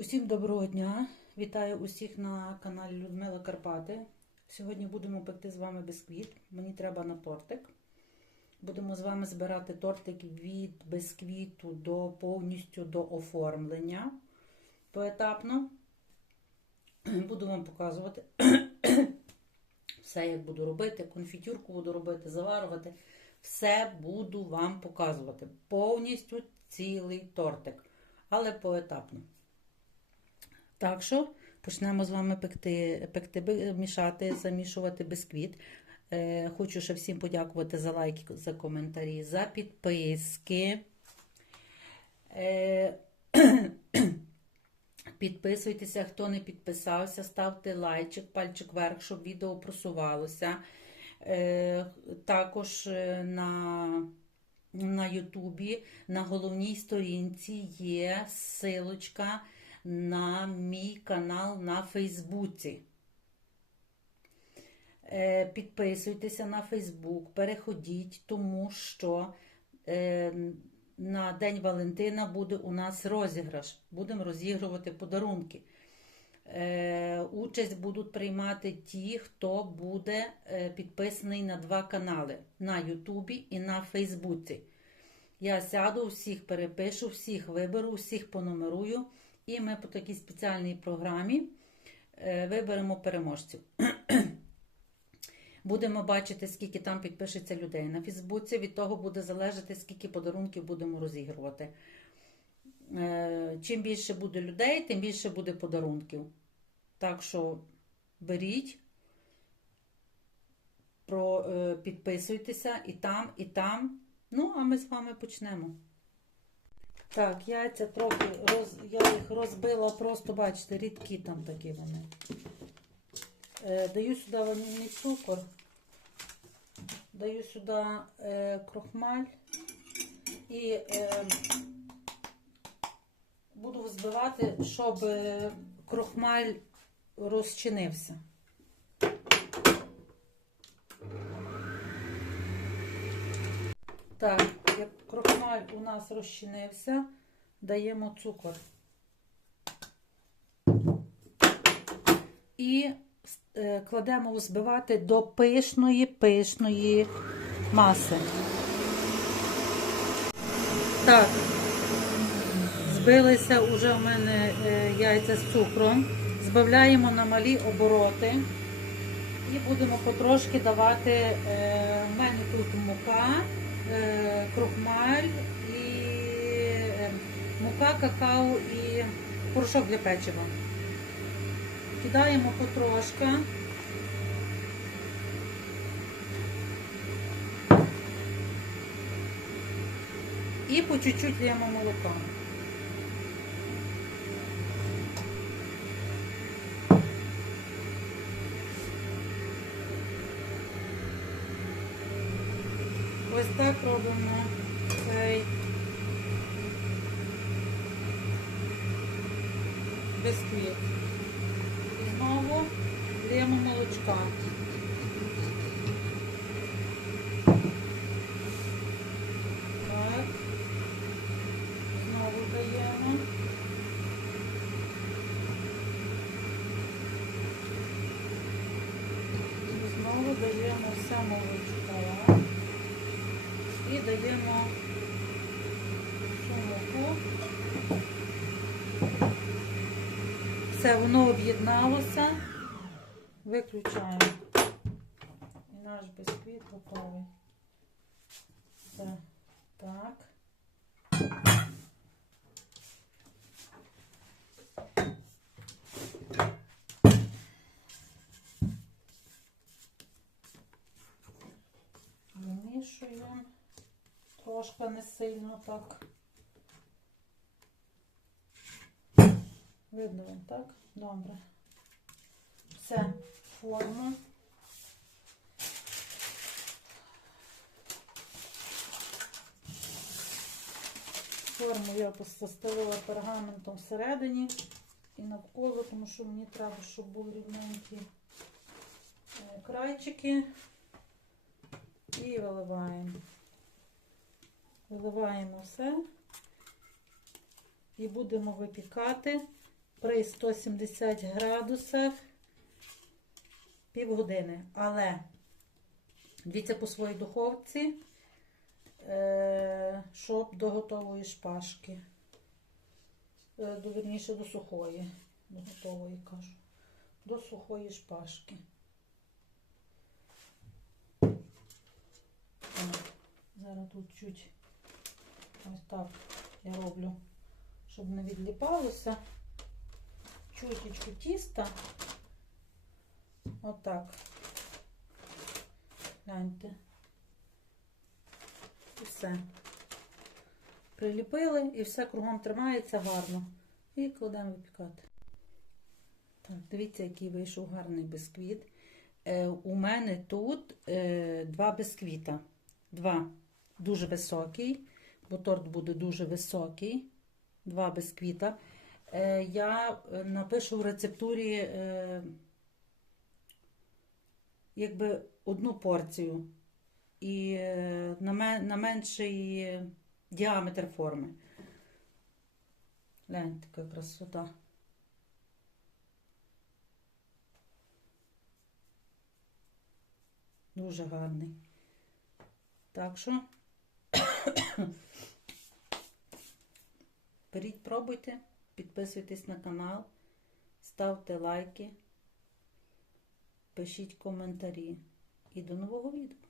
Усім доброго дня! Вітаю усіх на каналі Людмила Карпати. Сьогодні будемо пекти з вами бісквіт. Мені треба на тортик. Будемо з вами збирати тортик від бісквіту до повністю до оформлення поетапно. Буду вам показувати все, як буду робити. Конфітюрку буду робити, заварювати. Все буду вам показувати. Повністю цілий тортик, але поетапно. Так що почнемо з вами пекти, пекти мішати, замішувати бисквіт. Е, хочу ще всім подякувати за лайки, за коментарі, за підписки. Е, Підписуйтеся, хто не підписався, ставте лайчик, пальчик вверх, щоб відео просувалося. Е, також на, на Ютубі на головній сторінці є силочка на мій канал на Фейсбуці. Е, Підписуйтеся на Фейсбук, переходіть, тому що е, на День Валентина буде у нас розіграш. Будемо розігрувати подарунки. Е, Участь будуть приймати ті, хто буде підписаний на два канали на Ютубі і на Фейсбуці. Я сяду, всіх перепишу, всіх виберу, всіх понумерую, і ми по такій спеціальній програмі е, виберемо переможців. Будемо бачити, скільки там підпишеться людей на Фейсбуці. Від того буде залежати, скільки подарунків будемо розігрувати. Е, Чим більше буде людей, тим більше буде подарунків. Так що беріть, е, підписуйтеся і там, і там. Ну, а ми з вами почнемо. Так, яйця трохи роз, я їх розбила, просто бачите, рідкі там такі вони. Е, даю сюди ванільний цукор, даю сюди е, крохмаль і е, буду взбивати, щоб е, крохмаль розчинився. Так, як крохмаль у нас розчинився, даємо цукор. І е, кладемо взбивати до пишної пишної маси. Так, збилися вже у мене е, яйця з цукром. Збавляємо на малі обороти і будемо потрошки давати. Е, у мене тут мука, е, крохмаль і е, мука, какао і порошок для печива. Кидаємо потрошка. І по чуть-чуть лємо молоко. Ось так робимо цей бисквіт. І знову даємо молочка. Так. Знову даємо. Знову даємо все молочко. І даємо всю муку. Все, воно об'єдналося. Виключаємо. І наш бісквіт готовий. Все. Так. Вимішуємо. Трошки не сильно так. Видно вам, так? Добре. Все, форму. Форму я постелила пергаментом всередині і навколо, тому що мені треба, щоб були рівненькі е, крайчики. І виливаємо. Виливаємо все і будемо випікати при 170 градусах півгодини. Але дивіться по своїй духовці, е, щоб до готової шпажки. Е, До сухої. До готової кажу. До сухої шпажки. Зараз тут чуть ось так я роблю, щоб не відліпалося. Чуточку тіста. Отак. Гляньте. І все. Приліпили і все кругом тримається гарно. І кладемо випікати. Так, дивіться, який вийшов гарний бисквіт. Е, у мене тут е, два бисквіта. Два дуже високий, бо торт буде дуже високий. Два бисквіта. Е, я е, напишу в рецептурі е, якби одну порцію і на, менший діаметр форми. Гляньте, яка красота. Дуже гарний. Так що беріть, пробуйте, підписуйтесь на канал, ставте лайки, пишіть коментарі. І до нового відео.